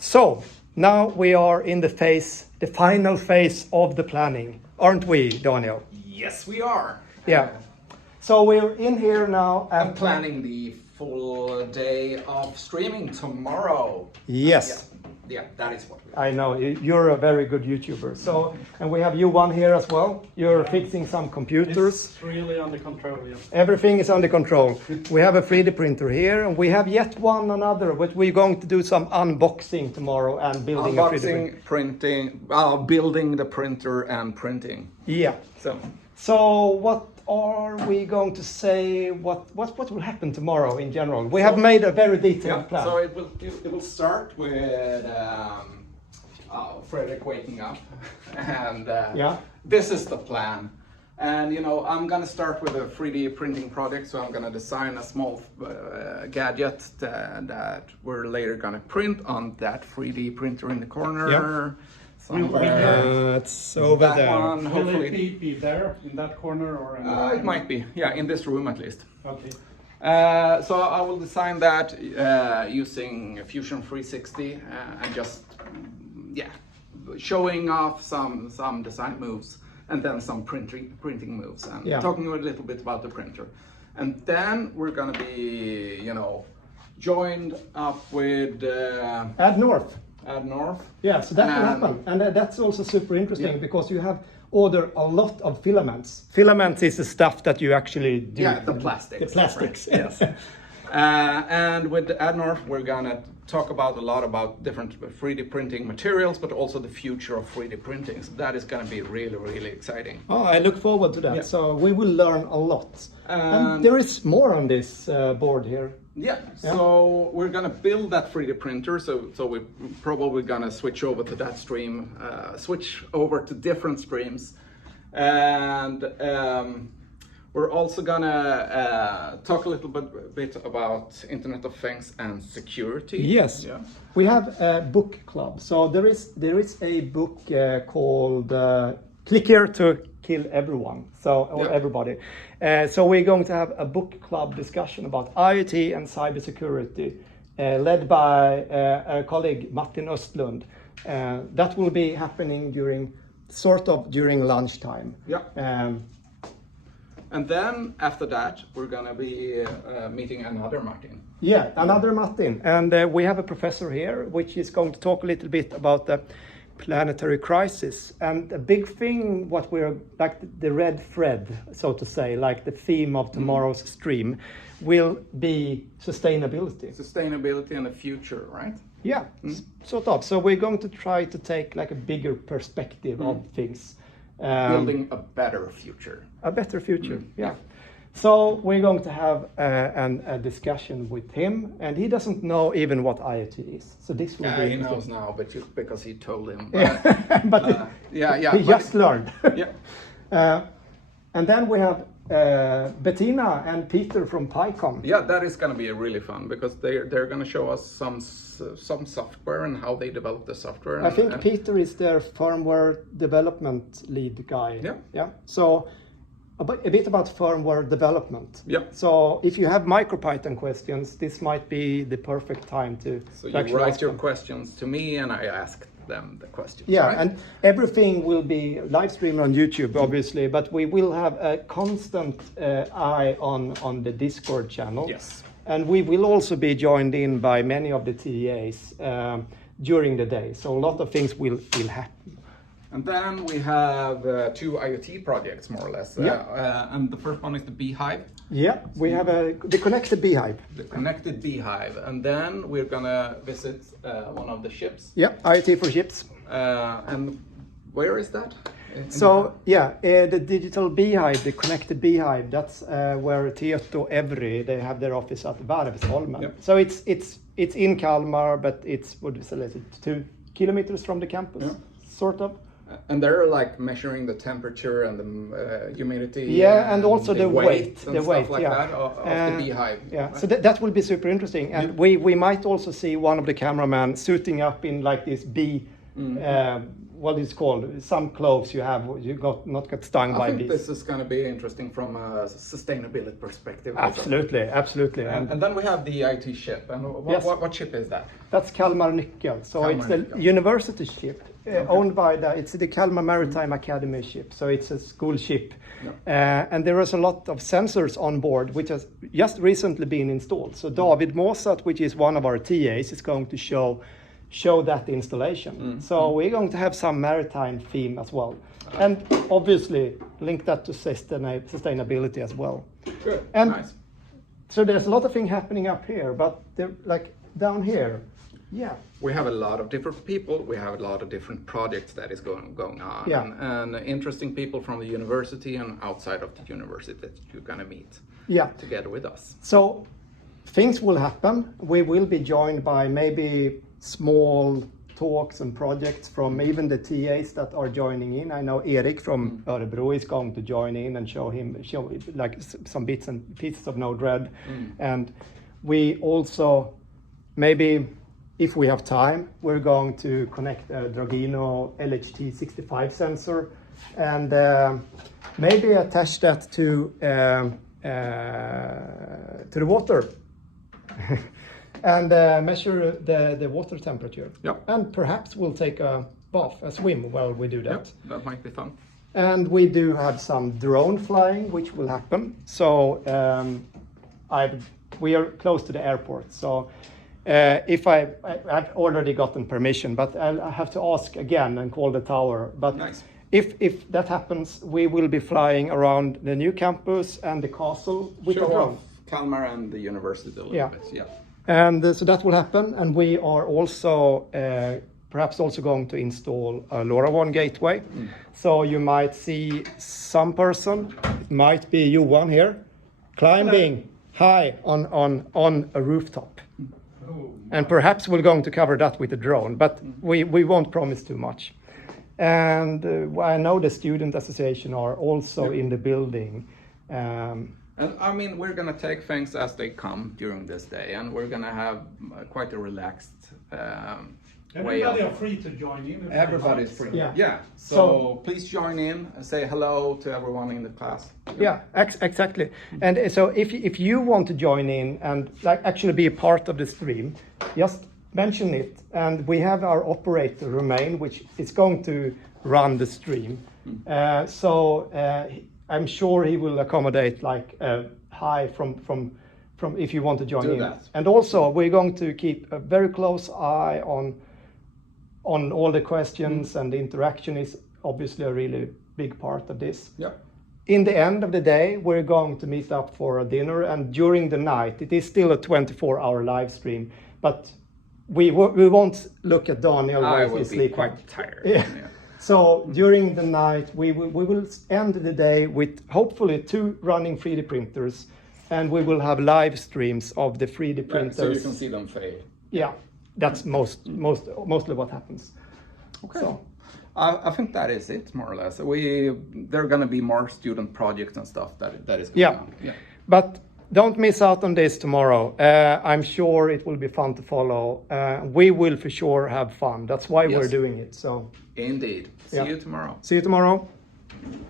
So now we are in the final phase of the planning, aren't we, Daniel? Yes, we are. Yeah. So we're in here now I'm and planning the full day of streaming tomorrow. Yes. Yeah, that is what we I know, you're a very good YouTuber. So, and we have you one here as well. You're fixing some computers. It's really under control, yes. Everything is under control. We have a 3D printer here, and we have yet another, but we're going to do some unboxing tomorrow and building a 3D printer. Unboxing, printing, building the printer and printing. Yeah. So what are we going to say? What will happen tomorrow in general? We have made a very detailed plan. So it will start with Fredrik waking up, and this is the plan. And you know, I'm gonna start with a 3D printing project. So I'm gonna design a small gadget that we're later gonna print on that 3D printer in the corner. Yeah. It's over that there. One, hopefully. Will it be there in that corner or? It might be, yeah, in this room at least. Okay. So I will design that using Fusion 360 and just showing off some design moves and then some printing moves and talking a little bit about the printer. And then we're gonna be, you know, joined up with Add North. Yeah, so that will happen. And that's also super interesting because you have ordered a lot of filaments. Filaments is the stuff that you actually do. Yeah, the plastics. The plastics, yes. And with AdNorth, we're gonna talk about a lot about different 3D printing materials, but also the future of 3D printing. So that is gonna be really, really exciting. Oh, I look forward to that. Yeah. So we will learn a lot. And there is more on this board here. Yeah, so we're gonna build that 3D printer. So we're probably gonna switch over to that stream, switch over to different streams. And we're also gonna talk a little bit about Internet of Things and security. Yes, we have a book club. So there is a book called Click Here to Kill Everyone. Everybody. So we're going to have a book club discussion about IoT and cybersecurity, led by a colleague Martin Östlund. That will be happening during lunchtime. Yeah. And then after that, we're gonna be meeting another Martin. Yeah, another Martin. And we have a professor here, which is going to talk a little bit about the planetary crisis. And a big thing, what we're like the red thread, so to say, like the theme of tomorrow's stream, will be sustainability. Sustainability and the future, right? Yeah, sort of. So we're going to try to take like a bigger perspective of things. Building a better future. A better future, yeah. So we're going to have a discussion with him, and he doesn't know even what IoT is. So this will be he knows now, but just because he told him. But he just learned. Yeah. And then we have Bettina and Peter from PyCon. Yeah, that is going to be really fun because they're going to show us some software and how they develop the software. I think Peter is their firmware development lead guy. Yeah. So a bit about firmware development. Yeah. So if you have MicroPython questions, this might be the perfect time to. So you write your questions to me, and I ask them the questions. Yeah, right? and everything will be live streamed on YouTube, obviously, but we will have a constant eye on the Discord channel. Yes. And we will also be joined in by many of the TAs during the day. So a lot of things will happen. And then we have 2 IoT projects, more or less. And the first one is the Beehive. Yeah, we have the connected Beehive. The connected Beehive. And then we're going to visit one of the ships. Yeah, IoT for ships. And where is that? The digital Beehive, the connected Beehive, that's where Tieto Evry, they have their office at Varvsholmen. Yep. So it's in Kalmar, but it's 2 kilometers from the campus, sort of. And they're like measuring the temperature and the humidity. Yeah, and also the weight. And stuff like that of the Beehive. Yeah, so that will be super interesting. And we might also see one of the cameramen suiting up in like this bee what is called some clothes you have you not got stung I by think bees. this is going to be interesting from a sustainability perspective. also. Absolutely. And then we have the IT ship. And Yes. what ship is that? That's Kalmar Nyckel. So Kalmar it's the Nyckel. university ship owned by it's the Kalmar Maritime Academy ship. So it's a school ship. And there is a lot of sensors on board, which has just recently been installed. So David Måsat, which is one of our TAs, is going to show that installation. So we're going to have some maritime theme as well. And obviously link that to sustainability as well. Good. And nice. so there's a lot of things happening up here, but they're like down here. Yeah. We have a lot of different people. We have a lot of different projects that is going on. Yeah. And interesting people from the university and outside of the university that you're going to meet Yeah. together with us. So things will happen. We will be joined by maybe small talks and projects from even the TAs that are joining in. I know Erik from Örebro is going to join in and show like some bits and pieces of Node-RED. And we also, maybe if we have time, we're going to connect a Dragino LHT65 sensor and maybe attach that to the water. And measure the water temperature. Yep. And perhaps we'll take a bath, a swim while we do that. Yep, that might be fun. And we do have some drone flying, which will happen. So we are close to the airport. So if I've already gotten permission, but I'll have to ask again and call the tower. But Nice. if that happens, we will be flying around the new campus and the castle with a Show drone. off Kalmar and the university a little Yeah. bit. Yeah. And so that will happen, and we are also perhaps also going to install a LoRaWAN gateway. So you might see some person, it might be Johan here, climbing high on a rooftop. And perhaps we're going to cover that with a drone, but we won't promise too much. And I know the student association are also in the building. And I mean, we're going to take things as they come during this day, and we're going to have quite a relaxed way Everybody of... are free to join in. if they Everybody's like. free. Yeah. Yeah. So, So- please join in and say hello to everyone in the class. Yeah, exactly. And so if you want to join in and like actually be a part of the stream, just mention it. And we have our operator Romain, which is going to run the stream. I'm sure he will accommodate like hi from if you want to join Do in. that. And also we're going to keep a very close eye on all the questions, and the interaction is obviously a really big part of this. Yeah. In the end of the day, we're going to meet up for a dinner, and during the night, it is still a 24-hour live stream, but we won't look at Daniel I while will he's be sleeping. quite tired. Yeah. So during the night, we will end the day with hopefully 2 running 3D printers, and we will have live streams of the 3D printers. So you can see them fail. Yeah, that's mostly what happens. Okay. So, I think that is it, more or less. There are going to be more student projects and stuff that is going yeah. on. Yeah. But don't miss out on this tomorrow. I'm sure it will be fun to follow. We will for sure have fun. That's why Yes. we're doing it. So Indeed. See Yeah. you tomorrow. see you tomorrow.